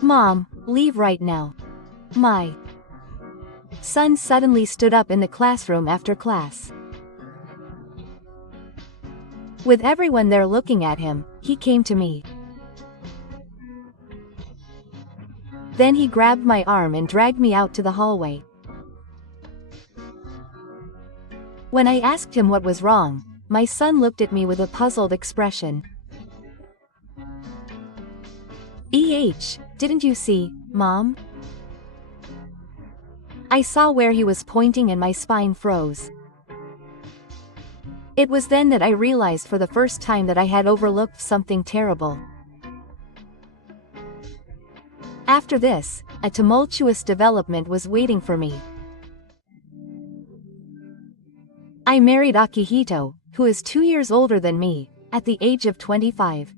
Mom, leave right now. My son suddenly stood up in the classroom after class. With everyone there looking at him, he came to me. Then he grabbed my arm and dragged me out to the hallway. When I asked him what was wrong, my son looked at me with a puzzled expression. Didn't you see, Mom? I saw where he was pointing and my spine froze. It was then that I realized for the first time that I had overlooked something terrible. After this, a tumultuous development was waiting for me. I married Akihito, who is 2 years older than me, at the age of 25.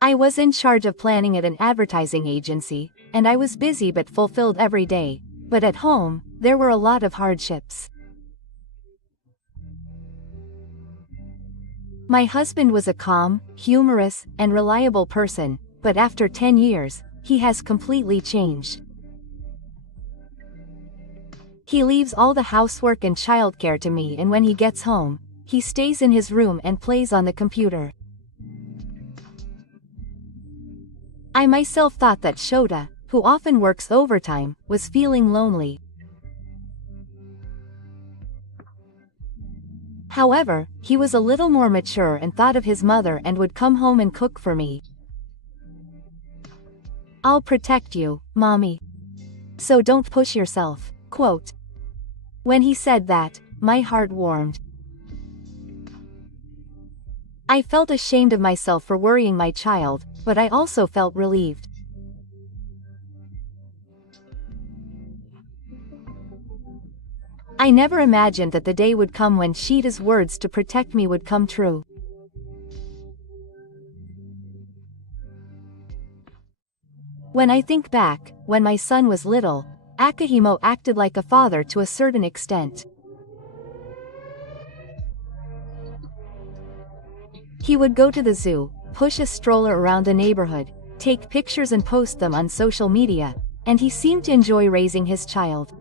I was in charge of planning at an advertising agency, and I was busy but fulfilled every day, but at home, there were a lot of hardships. My husband was a calm, humorous, and reliable person, but after 10 years, he has completely changed. He leaves all the housework and childcare to me, and when he gets home, he stays in his room and plays on the computer. I myself thought that Shota, who often works overtime, was feeling lonely. However, he was a little more mature and thought of his mother and would come home and cook for me. "I'll protect you, Mommy. So don't push yourself," quote. When he said that, my heart warmed. I felt ashamed of myself for worrying my child, but I also felt relieved. I never imagined that the day would come when Sheeta's words to protect me would come true. When I think back, when my son was little, Akihimo acted like a father to a certain extent. He would go to the zoo, push a stroller around the neighborhood, take pictures and post them on social media, and he seemed to enjoy raising his child.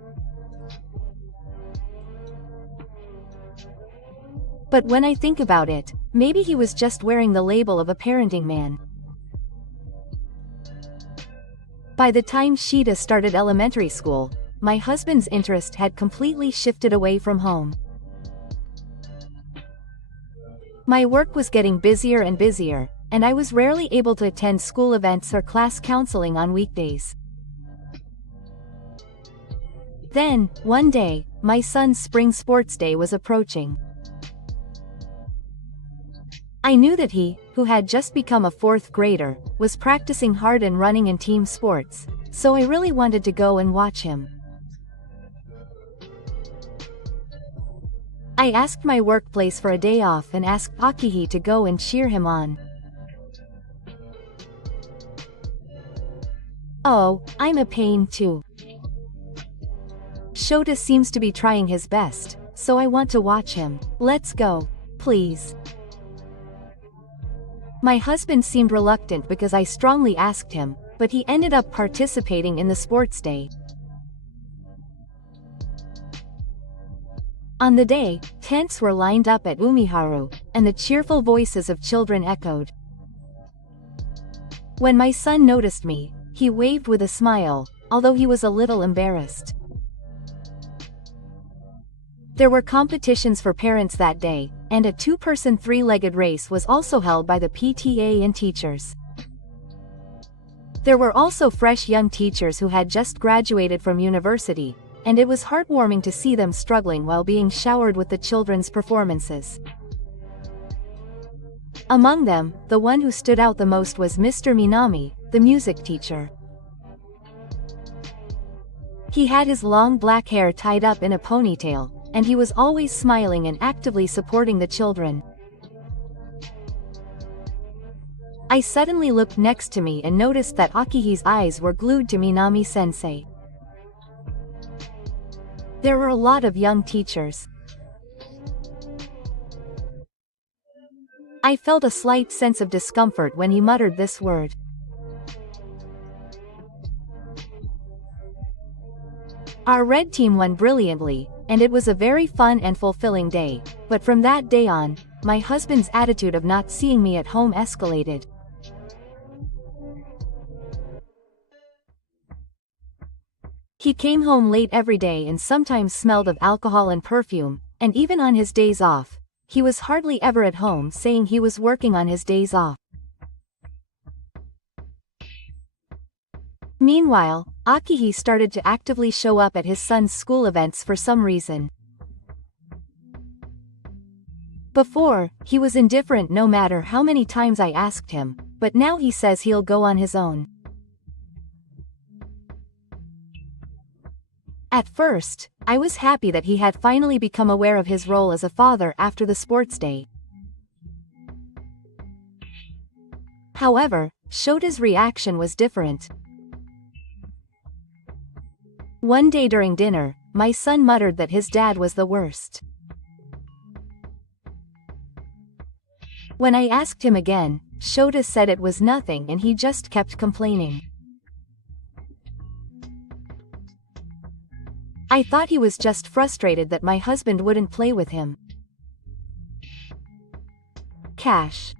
But when I think about it, maybe he was just wearing the label of a parenting man. By the time Sheeta started elementary school, my husband's interest had completely shifted away from home. My work was getting busier and busier, and I was rarely able to attend school events or class counseling on weekdays. Then, one day, my son's spring sports day was approaching. I knew that he, who had just become a 4th grader, was practicing hard and running in team sports, so I really wanted to go and watch him. I asked my workplace for a day off and asked Akihi to go and cheer him on. "Oh, I'm a pain too. Shota seems to be trying his best, so I want to watch him. Let's go, please." My husband seemed reluctant because I strongly asked him, but he ended up participating in the sports day. On the day, tents were lined up at Umiharu, and the cheerful voices of children echoed. When my son noticed me, he waved with a smile, although he was a little embarrassed. There were competitions for parents that day, and a 2-person 3-legged race was also held by the PTA and teachers. There were also fresh young teachers who had just graduated from university, and it was heartwarming to see them struggling while being showered with the children's performances. Among them, the one who stood out the most was Mr. Minami, the music teacher. He had his long black hair tied up in a ponytail, and he was always smiling and actively supporting the children. I suddenly looked next to me and noticed that Akihi's eyes were glued to Minami-sensei. There were a lot of young teachers. I felt a slight sense of discomfort when he muttered this word. Our red team won brilliantly, and it was a very fun and fulfilling day, but from that day on, my husband's attitude of not seeing me at home escalated. He came home late every day and sometimes smelled of alcohol and perfume, and even on his days off, he was hardly ever at home, saying he was working on his days off. Meanwhile, Akihi started to actively show up at his son's school events for some reason. Before, he was indifferent no matter how many times I asked him, but now he says he'll go on his own. At first, I was happy that he had finally become aware of his role as a father after the sports day. However, Shota's reaction was different. One day during dinner, my son muttered that his dad was the worst. When I asked him again, Shota said it was nothing and he just kept complaining. I thought he was just frustrated that my husband wouldn't play with him. Cash.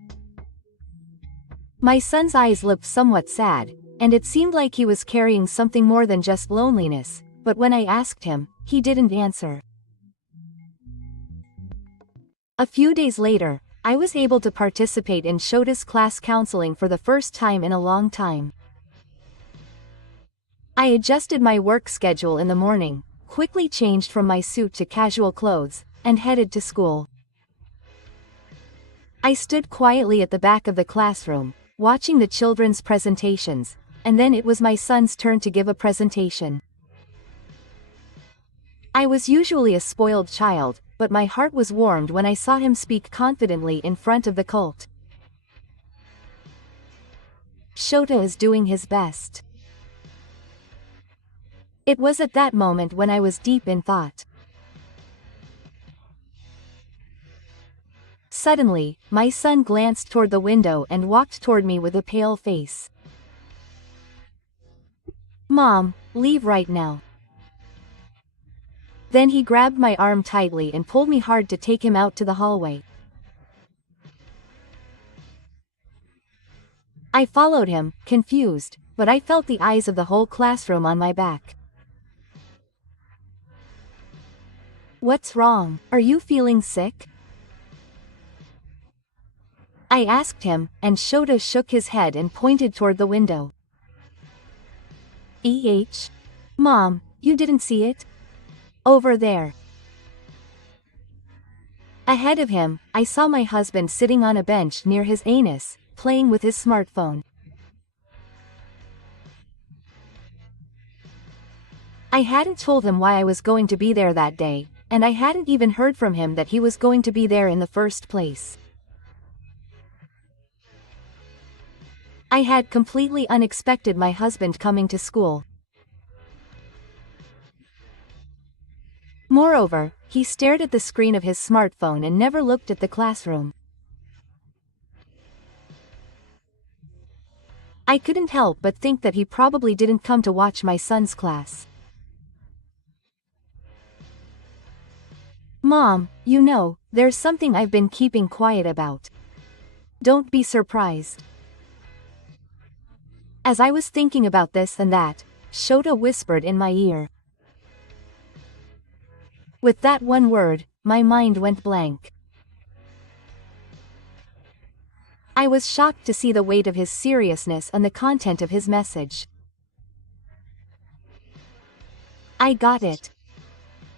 My son's eyes looked somewhat sad, and it seemed like he was carrying something more than just loneliness, but when I asked him, he didn't answer. A few days later, I was able to participate in Shota's class counseling for the first time in a long time. I adjusted my work schedule in the morning, quickly changed from my suit to casual clothes, and headed to school. I stood quietly at the back of the classroom, watching the children's presentations, and then it was my son's turn to give a presentation. I was usually a spoiled child, but my heart was warmed when I saw him speak confidently in front of the cult. Shota is doing his best. It was at that moment when I was deep in thought. Suddenly, my son glanced toward the window and walked toward me with a pale face. "Mom, leave right now." Then he grabbed my arm tightly and pulled me hard to take him out to the hallway. I followed him, confused, but I felt the eyes of the whole classroom on my back. "What's wrong? Are you feeling sick?" I asked him, and Shota shook his head and pointed toward the window. Mom, you didn't see it? Over there." Ahead of him, I saw my husband sitting on a bench near his anus, playing with his smartphone. I hadn't told him why I was going to be there that day, and I hadn't even heard from him that he was going to be there in the first place. I had completely unexpected my husband coming to school. Moreover, he stared at the screen of his smartphone and never looked at the classroom. I couldn't help but think that he probably didn't come to watch my son's class. "Mom, you know, there's something I've been keeping quiet about. Don't be surprised." As I was thinking about this and that, Shota whispered in my ear. With that one word, my mind went blank. I was shocked to see the weight of his seriousness and the content of his message. "I got it.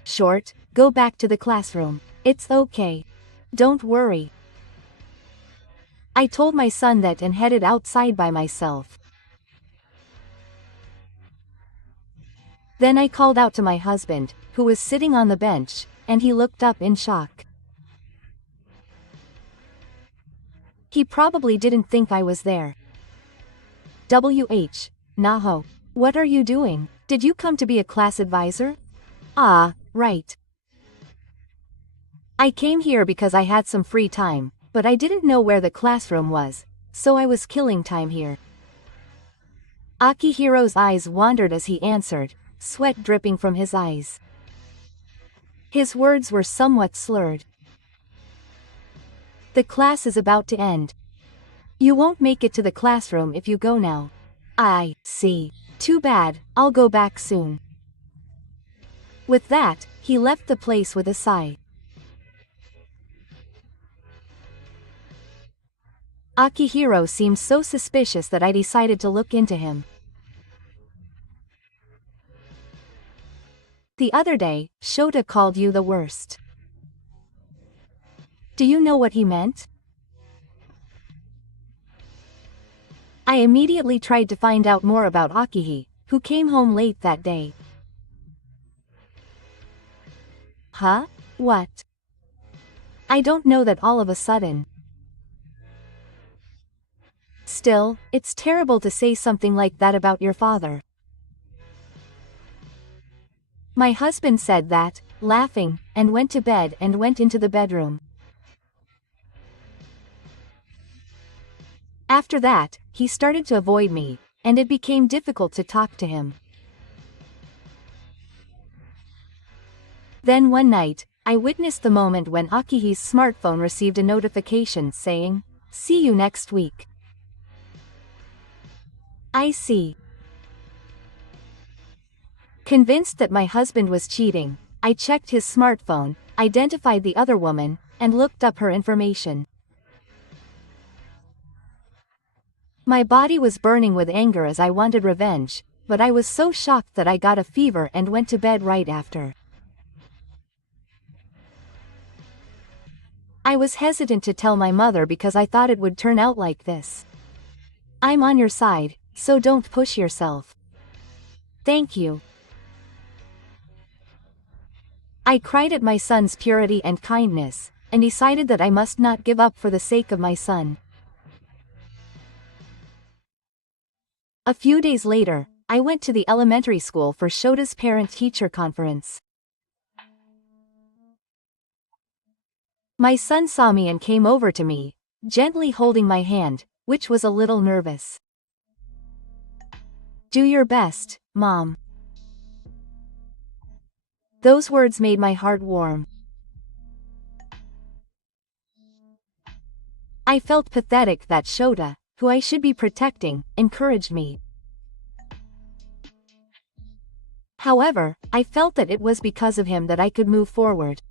Short, go back to the classroom. It's okay. Don't worry." I told my son that and headed outside by myself. Then I called out to my husband, who was sitting on the bench, and he looked up in shock. He probably didn't think I was there. Naho. What are you doing? Did you come to be a class advisor? Ah, right. I came here because I had some free time, but I didn't know where the classroom was, so I was killing time here. Akihiro's eyes wandered as he answered, sweat dripping from his eyes. His words were somewhat slurred. The class is about to end. You won't make it to the classroom if you go now. I see. Too bad, I'll go back soon. With that, he left the place with a sigh. Akihiro seemed so suspicious that I decided to look into him. The other day, Shota called you the worst. Do you know what he meant? I immediately tried to find out more about Akihi, who came home late that day. Huh? What? I don't know that all of a sudden. Still, it's terrible to say something like that about your father. My husband said that, laughing, and went to bed and went into the bedroom. After that, he started to avoid me, and it became difficult to talk to him. Then one night, I witnessed the moment when Akihi's smartphone received a notification saying, "See you next week." I see. Convinced that my husband was cheating, I checked his smartphone, identified the other woman, and looked up her information. My body was burning with anger as I wanted revenge, but I was so shocked that I got a fever and went to bed right after. I was hesitant to tell my mother because I thought it would turn out like this. I'm on your side, so don't push yourself. Thank you. I cried at my son's purity and kindness, and decided that I must not give up for the sake of my son. A few days later, I went to the elementary school for Shota's parent-teacher conference. My son saw me and came over to me, gently holding my hand, which was a little nervous. Do your best, Mom. Those words made my heart warm. I felt pathetic that Shota, who I should be protecting, encouraged me. However, I felt that it was because of him that I could move forward.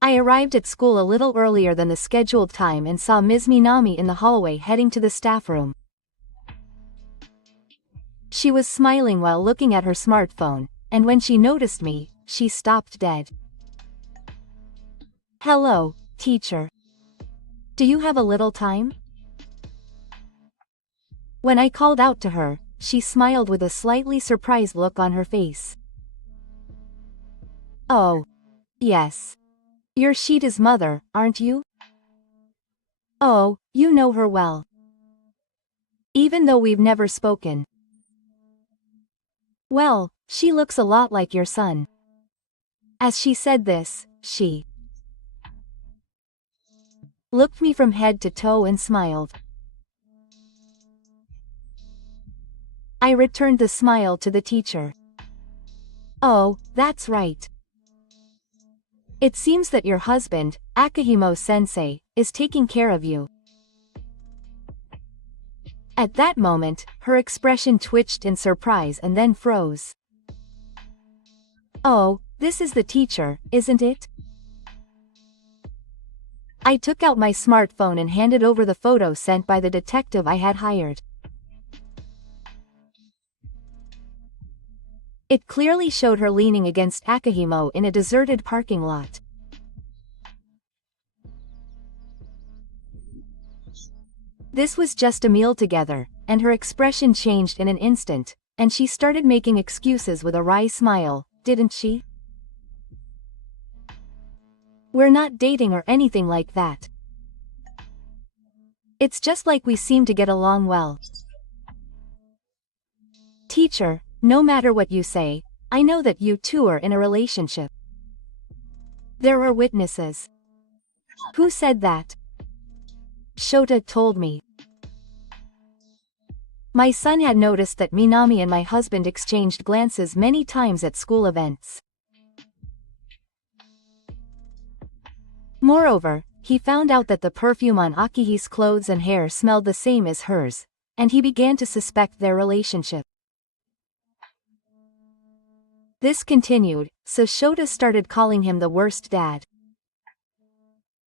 I arrived at school a little earlier than the scheduled time and saw Ms. Minami in the hallway heading to the staff room. She was smiling while looking at her smartphone, and when she noticed me, she stopped dead. Hello, teacher. Do you have a little time? When I called out to her, she smiled with a slightly surprised look on her face. Oh. Yes. You're Shita's mother, aren't you? Oh, you know her well. Even though we've never spoken. Well, she looks a lot like your son. As she said this, she looked me from head to toe and smiled. I returned the smile to the teacher. Oh, that's right. It seems that your husband, Akihimo-sensei, is taking care of you. At that moment, her expression twitched in surprise and then froze. Oh, this is the teacher, isn't it? I took out my smartphone and handed over the photo sent by the detective I had hired. It clearly showed her leaning against Akihimo in a deserted parking lot. This was just a meal together, and her expression changed in an instant, and she started making excuses with a wry smile, didn't she? We're not dating or anything like that. It's just like we seem to get along well. Teacher, no matter what you say, I know that you two are in a relationship. There are witnesses. Who said that? Shota told me. My son had noticed that Minami and my husband exchanged glances many times at school events. Moreover, he found out that the perfume on Akihi's clothes and hair smelled the same as hers, and he began to suspect their relationship. This continued, so Shota started calling him the worst dad.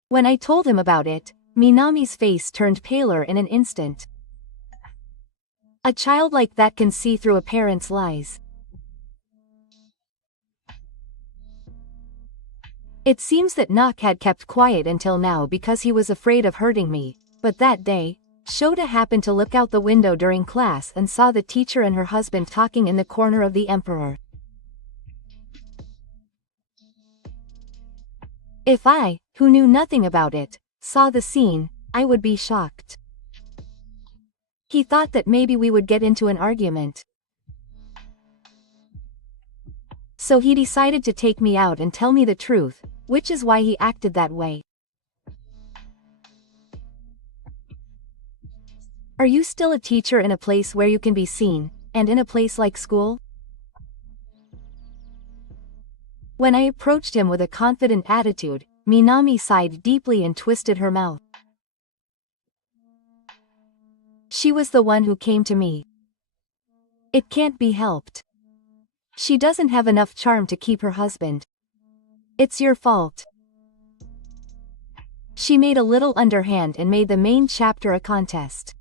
When I told him about it, Minami's face turned paler in an instant. A child like that can see through a parent's lies. It seems that Nak had kept quiet until now because he was afraid of hurting me, but that day, Shota happened to look out the window during class and saw the teacher and her husband talking in the corner of the Emperor. If I, who knew nothing about it, saw the scene, I would be shocked. He thought that maybe we would get into an argument. So he decided to take me out and tell me the truth, which is why he acted that way. Are you still a teacher in a place where you can be seen, and in a place like school? When I approached him with a confident attitude, Minami sighed deeply and twisted her mouth. She was the one who came to me. It can't be helped. She doesn't have enough charm to keep her husband. It's your fault. She made a little underhand and made the main chapter a contest.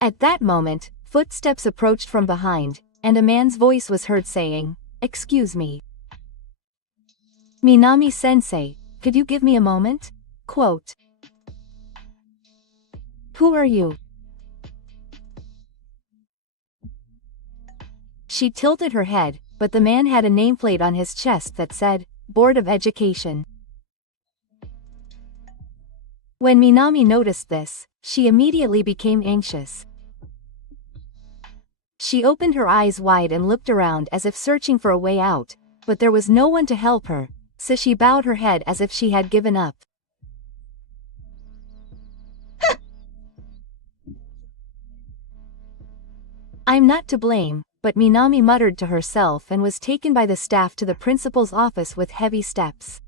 At that moment, footsteps approached from behind, and a man's voice was heard saying, "Excuse me. Minami-sensei, could you give me a moment?" Quote. Who are you? She tilted her head, but the man had a nameplate on his chest that said, Board of Education. When Minami noticed this, she immediately became anxious. She opened her eyes wide and looked around as if searching for a way out, but there was no one to help her, so she bowed her head as if she had given up. I'm not to blame, but Minami muttered to herself and was taken by the staff to the principal's office with heavy steps.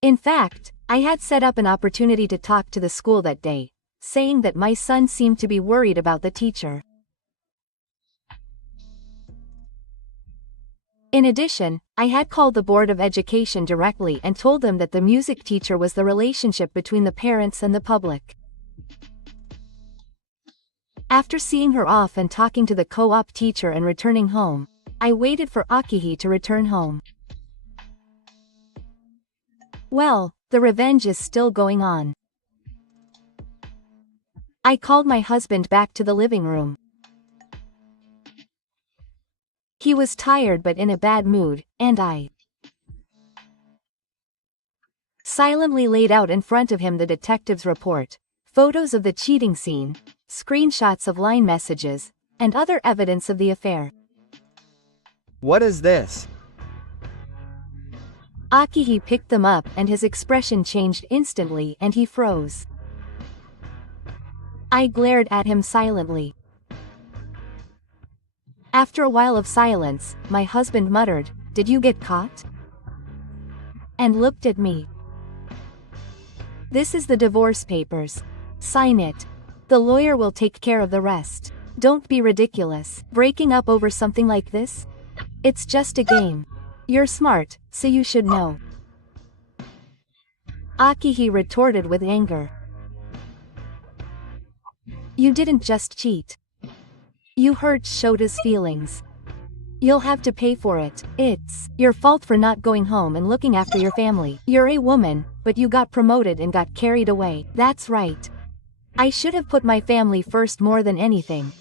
In fact, I had set up an opportunity to talk to the school that day, saying that my son seemed to be worried about the teacher. In addition, I had called the Board of Education directly and told them that the music teacher was the relationship between the parents and the public. After seeing her off and talking to the co-op teacher and returning home, I waited for Akihi to return home. Well, the revenge is still going on. I called my husband back to the living room. He was tired but in a bad mood, and I silently laid out in front of him the detective's report, photos of the cheating scene, screenshots of line messages, and other evidence of the affair. What is this? Akihi picked them up and his expression changed instantly and he froze. I glared at him silently. After a while of silence, my husband muttered, "Did you get caught?" and looked at me. This is the divorce papers. Sign it. The lawyer will take care of the rest. Don't be ridiculous. Breaking up over something like this? It's just a game. You're smart, so you should know. Akihi retorted with anger. You didn't just cheat. You hurt Shota's feelings. You'll have to pay for it. It's your fault for not going home and looking after your family. You're a woman, but you got promoted and got carried away. That's right. I should have put my family first more than anything.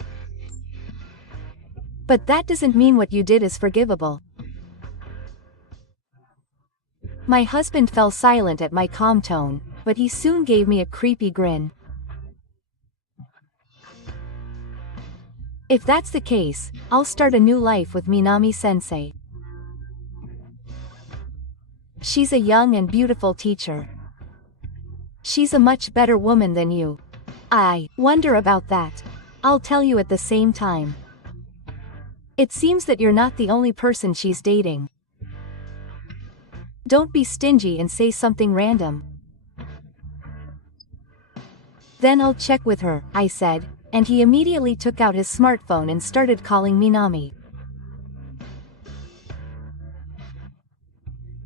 But that doesn't mean what you did is forgivable. My husband fell silent at my calm tone, but he soon gave me a creepy grin. If that's the case, I'll start a new life with Minami-sensei. She's a young and beautiful teacher. She's a much better woman than you. I wonder about that. I'll tell you at the same time. It seems that you're not the only person she's dating. Don't be stingy and say something random. Then I'll check with her, I said, and he immediately took out his smartphone and started calling Minami.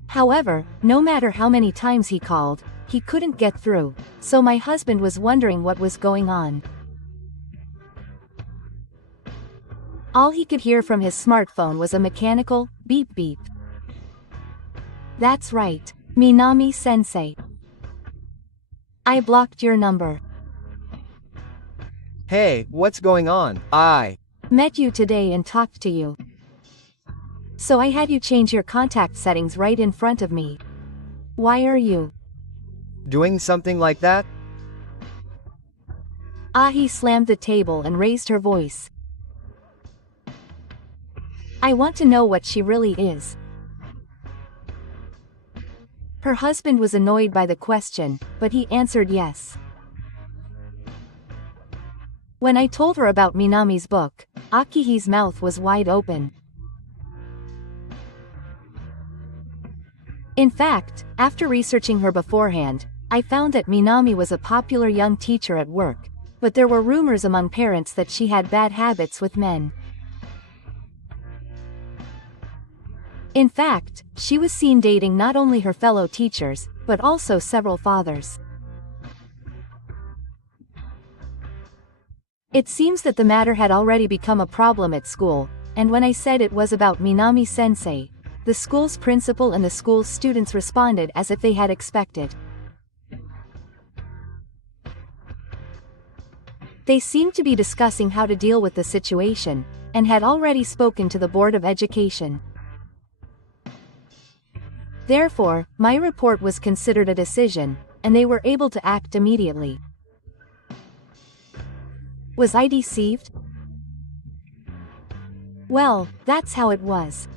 However, no matter how many times he called, he couldn't get through, so my husband was wondering what was going on. All he could hear from his smartphone was a mechanical beep beep. That's right, Minami-sensei. I blocked your number. Hey, what's going on? I Met you today and talked to you. So I had you change your contact settings right in front of me. Why are you doing something like that? Ahi slammed the table and raised her voice. I want to know what she really is. Her husband was annoyed by the question, but he answered yes. When I told her about Minami's book, Akihi's mouth was wide open. In fact, after researching her beforehand, I found that Minami was a popular young teacher at work, but there were rumors among parents that she had bad habits with men. In fact, she was seen dating not only her fellow teachers, but also several fathers. It seems that the matter had already become a problem at school, and when I said it was about Minami-sensei, the school's principal and the school's students responded as if they had expected. They seemed to be discussing how to deal with the situation, and had already spoken to the Board of Education. Therefore, my report was considered a decision, and they were able to act immediately. Was I deceived? Well, that's how it was.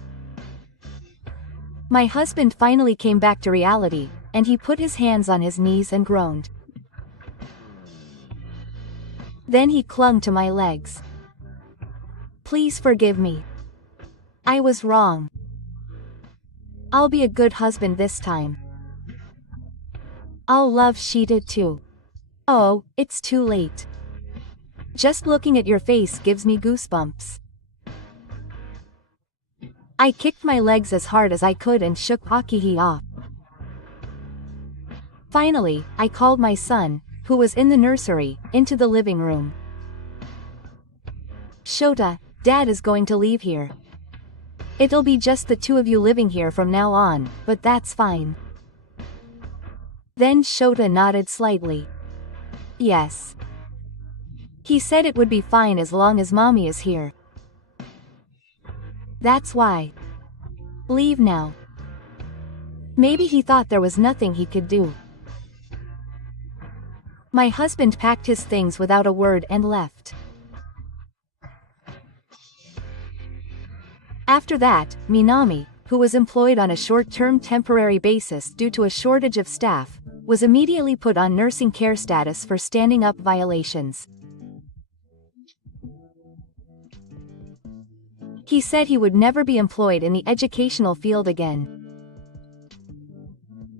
My husband finally came back to reality, and he put his hands on his knees and groaned. Then he clung to my legs. Please forgive me. I was wrong. I'll be a good husband this time. I'll love Sheeta too. Oh, it's too late. Just looking at your face gives me goosebumps. I kicked my legs as hard as I could and shook Akihi off. Finally, I called my son, who was in the nursery, into the living room. Shota, Dad is going to leave here. It'll be just the two of you living here from now on, but that's fine. Then Shota nodded slightly. Yes. He said it would be fine as long as Mommy is here. That's why. Leave now. Maybe he thought there was nothing he could do. My husband packed his things without a word and left. After that, Minami, who was employed on a short-term temporary basis due to a shortage of staff, was immediately put on nursing care status for standing up violations. He said he would never be employed in the educational field again.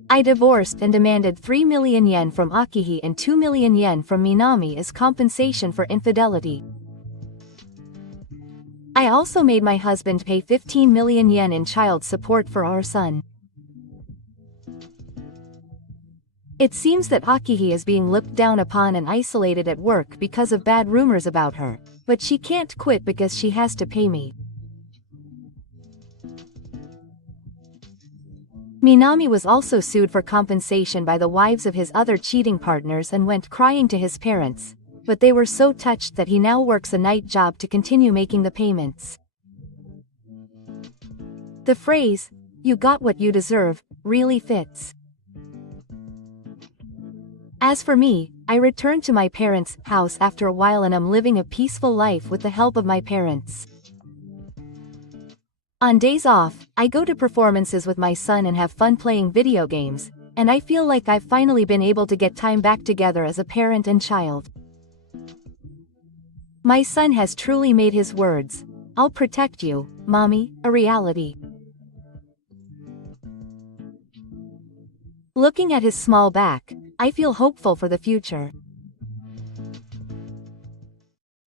I divorced and demanded 3 million yen from Akihi and 2 million yen from Minami as compensation for infidelity. I also made my husband pay 15 million yen in child support for our son. It seems that Akihi is being looked down upon and isolated at work because of bad rumors about her, but she can't quit because she has to pay me. Minami was also sued for compensation by the wives of his other cheating partners and went crying to his parents, but they were so touched that he now works a night job to continue making the payments. The phrase, "You got what you deserve," really fits. As for me, I returned to my parents' house after a while and am living a peaceful life with the help of my parents. On days off, I go to performances with my son and have fun playing video games, and I feel like I've finally been able to get time back together as a parent and child. My son has truly made his words, "I'll protect you, Mommy," a reality. Looking at his small back, I feel hopeful for the future.